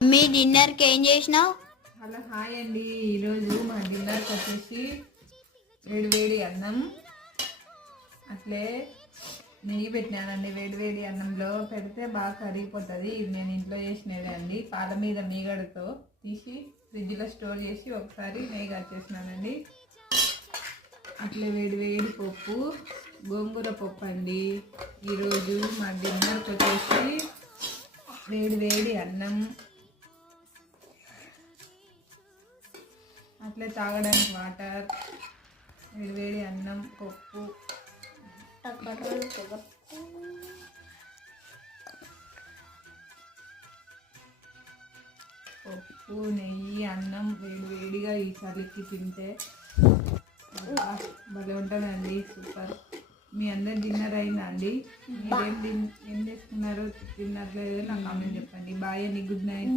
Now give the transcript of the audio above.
మీ డిన్నర్కి ఏం చేసినావు? హలో హాయ్ అండి. ఈరోజు మా డిన్నర్కి వచ్చేసి వేడి అన్నం అట్లే నెయ్యి పెట్టినానండి. వేడి అన్నంలో పెడితే బాగా కరిగిపోతుంది. ఇది నేను ఇంట్లో చేసినదే అండి. పాల మీద మీగడతో తీసి ఫ్రిడ్జ్లో స్టోర్ చేసి ఒకసారి నెయ్యి కచ్చేసినానండి. అట్లే వేడి పప్పు, గోంగూర పప్పు అండి. ఈరోజు మా డిన్నర్కి వచ్చేసి వేడి అన్నం, అట్లే తాగడానికి వాటర్, వేడి అన్నం, పప్పు, నెయ్యి, అన్నం వేడిగా ఈ చలికి తింటే భలే ఉంటుందండి. సూపర్. మీ అందరు డిన్నర్ అయిందా అండి? మీరేం చేసుకున్నారు? తిన్నట్లేదు నాకు కామెంట్ చెప్పండి. బాయ్ అండి. Good night.